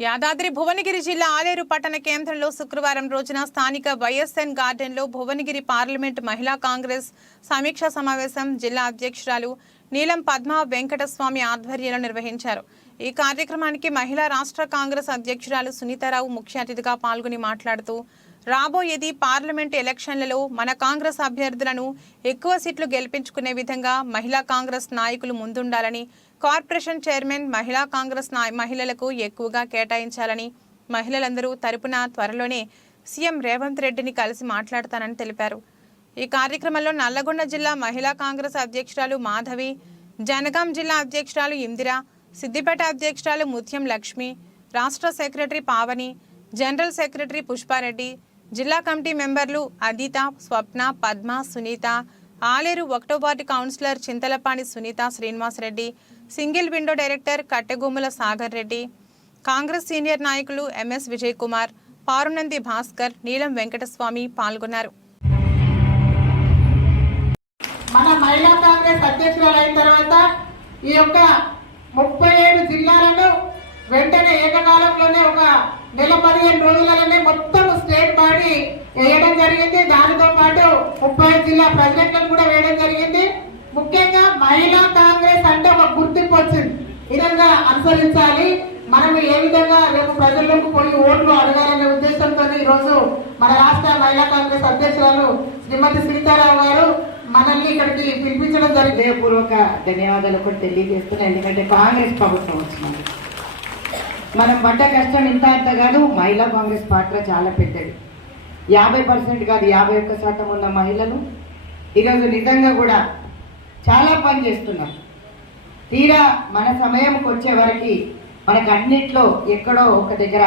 యాదాద్రి భువనగిరి జిల్లా ఆలేరు పట్టణ కేంద్రంలో శుక్రవారం రోజున స్థానిక వైఎస్ఎన్ గార్డెన్లో భువనగిరి పార్లమెంట్ మహిళా కాంగ్రెస్ సమీక్షా సమావేశం జిల్లా అధ్యక్షురాలు నీలం పద్మ వెంకటస్వామి ఆధ్వర్యంలో నిర్వహించారు. ఈ కార్యక్రమానికి మహిళా రాష్ట్ర కాంగ్రెస్ అధ్యక్షురాలు సునీతారావు ముఖ్య అతిథిగా పాల్గొని మాట్లాడుతూ రాబోయేది పార్లమెంట్ ఎలక్షన్లలో మన కాంగ్రెస్ అభ్యర్థులను ఎక్కువ సీట్లు గెలిపించుకునే విధంగా మహిళా కాంగ్రెస్ నాయకులు ముందుండాలని కార్పొరేషన్ చైర్మన్ మహిళా కాంగ్రెస్ నాయ మహిళలకు ఎక్కువగా కేటాయించాలని మహిళలందరూ తరపున త్వరలోనే సీఎం రేవంత్ రెడ్డిని కలిసి మాట్లాడతానని తెలిపారు. ఈ కార్యక్రమంలో నల్లగొండ జిల్లా మహిళా కాంగ్రెస్ అధ్యక్షురాలు మాధవి జనగాం జిల్లా అధ్యక్షురాలు ఇందిర సిద్దిపేట అధ్యక్షురాలు ముత్యం లక్ష్మి రాష్ట్ర secretary Pavani general secretary Pushpa Reddy జిల్లా కమిటీ మెంబర్లు అదిత స్వప్న పద్మ సునీత ఆలేరు ఒకటో ward councillor Chinthalapani Sunitha Srinivasa Reddy single window director Kattegummala Sagar Reddy Congress senior నాయకులు ఎంఎస్ విజయ్ కుమార్ పారునంది భాస్కర్ నీలం వెంకటస్వామి పాల్గొన్నారు. మన మహిళా కాంగ్రెస్ అధ్యక్షురాలైన తర్వాత ఈ యొక్క ముప్పై ఏడు జిల్లాలను వెంటనే ఏకకాలంలోనే ఒక నెల పదిహేను రోజులలోనే మొత్తం స్టేట్ బాడీ వేయడం జరిగింది. దానితో పాటు ముప్పై జిల్లా ప్రెసిడెంట్లను కూడా వేయడం జరిగింది. ముఖ్యంగా మహిళా కాంగ్రెస్ అంటే ఒక గుర్తింపు వచ్చింది. విధంగా అనుసరించాలి. మనం ఏ విధంగా రేపు ప్రజల్లోకి పోయి ఓట్లు అడగాలనే ఉద్దేశంతో ఈరోజు మన రాష్ట్ర మహిళా కాంగ్రెస్ అధ్యక్షురాలు శ్రీమతి సీతారావు గారు మనల్ని ఇక్కడికి పిలిపించడం జరిగింది. హృదయపూర్వక ధన్యవాదాలు కూడా తెలియజేస్తున్నాను. ఎందుకంటే కాంగ్రెస్ ప్రభుత్వం వచ్చింది. మనం పడ్డ కష్టం ఇంత అంత కాదు మహిళా కాంగ్రెస్ పాత్ర చాలా పెద్దది. యాభై పర్సెంట్ కాదు యాభై ఒక్క శాతం ఉన్న మహిళలు ఈరోజు నిజంగా కూడా చాలా పని చేస్తున్నారు. తీరా మన సమయంకి వచ్చే వరకు మనకు అన్నిట్లో ఎక్కడో ఒక దగ్గర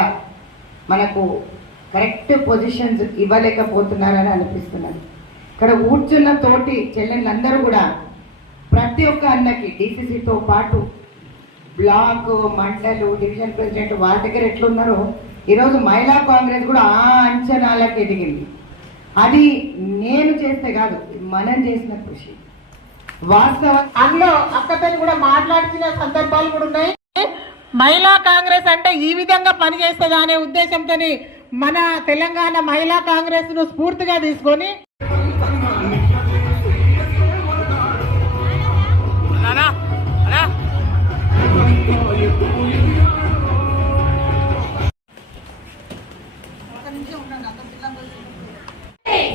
మనకు కరెక్ట్ పొజిషన్స్ ఇవ్వలేకపోతున్నారని అనిపిస్తున్నారు ఇక్కడ కూర్చున్న తోటి చెల్లెళ్ళందరూ కూడా ప్రతి ఒక్క అన్నకి డీసీసీతో పాటు బ్లాక్ మండలు డివిజన్ ప్రెసిడెంట్ వాళ్ళ దగ్గర ఎట్లున్నారో ఈరోజు మహిళా కాంగ్రెస్ కూడా ఆ అంచనాలకు ఎదిగింది. అది నేను చేస్తే కాదు మనం చేసిన కృషి. వాస్తవం అందులో అక్కతో కూడా మాట్లాడుతున్న సందర్భాలు కూడా ఉన్నాయి. మహిళా కాంగ్రెస్ అంటే ఈ విధంగా పనిచేస్తుందా అనే ఉద్దేశంతో మన తెలంగాణ మహిళా కాంగ్రెస్ను స్ఫూర్తిగా తీసుకొని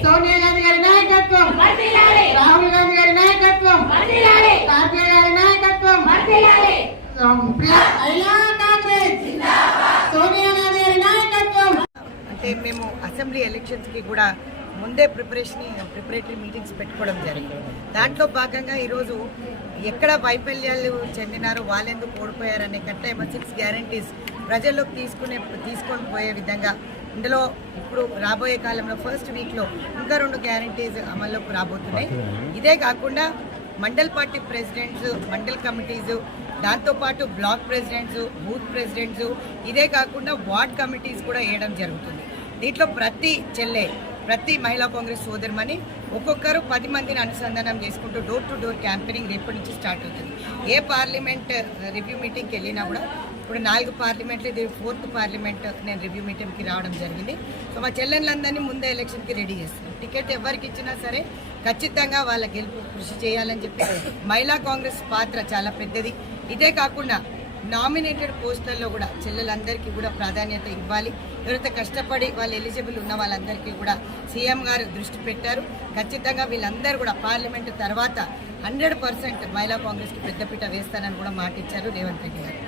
సోనియా గాంధీ గారి నాయకత్వం. రాహుల్ గాంధీ గారి నాయకత్వం. కార్గే గారి నాయకత్వం. కాంగ్రెస్. సోనియా గాంధీ గారి నాయకత్వం. అంటే మేము అసెంబ్లీ ఎలక్షన్స్కి కూడా ముందే ప్రిపరేషన్ ప్రిపరేటరీ మీటింగ్స్ పెట్టుకోవడం జరిగింది. దాంట్లో భాగంగా ఈరోజు ఎక్కడ వైఫల్యాలు చెందినారో వాళ్ళెందుకు ఓడిపోయారనే కంటే ఏమో సిక్స్ గ్యారంటీస్ ప్రజల్లోకి తీసుకునే తీసుకొని పోయే విధంగా ఇందులో ఇప్పుడు రాబోయే కాలంలో ఫస్ట్ వీక్లో ఇంకా రెండు గ్యారంటీస్ అమల్లోకి రాబోతున్నాయి. ఇదే కాకుండా mandal party presidents mandal committees దాంతోపాటు బ్లాక్ ప్రెసిడెంట్స్ బూత్ ప్రెసిడెంట్స్ ఇదే కాకుండా వార్డ్ కమిటీస్ కూడా వేయడం జరుగుతుంది. దీంట్లో ప్రతి చెల్లె ప్రతి మహిళా కాంగ్రెస్ సోదరుమని ఒక్కొక్కరు పది మందిని అనుసంధానం చేసుకుంటూ డోర్ టు డోర్ క్యాంపెయినింగ్ రేపటి నుంచి స్టార్ట్ అవుతుంది. ఏ పార్లమెంట్ రివ్యూ మీటింగ్కి వెళ్ళినా కూడా ఇప్పుడు నాలుగు పార్లమెంట్లు ఇది ఫోర్త్ పార్లమెంట్ నేను రివ్యూ మీటింగ్కి రావడం జరిగింది. సో మా చెల్లెళ్ళందరినీ ముందే ఎలక్షన్కి రెడీ చేస్తున్నాం టికెట్ ఎవరికి ఇచ్చినా సరే ఖచ్చితంగా వాళ్ళ గెలుపు కృషి చేయాలని చెప్పి మహిళా కాంగ్రెస్ పాత్ర చాలా పెద్దది. ఇదే కాకుండా నామినేటెడ్ పోస్టుల్లో కూడా చెల్లెలందరికీ కూడా ప్రాధాన్యత ఇవ్వాలి. ఎవరైతే కష్టపడి వాళ్ళు ఎలిజిబుల్ ఉన్న వాళ్ళందరికీ కూడా సీఎం గారు దృష్టి పెట్టారు. ఖచ్చితంగా వీళ్ళందరూ కూడా పార్లమెంట్ తర్వాత హండ్రెడ్ పర్సెంట్ మహిళా కాంగ్రెస్కి పెద్దపీట వేస్తానని కూడా మాటిచ్చారు రేవంత్ రెడ్డి గారు.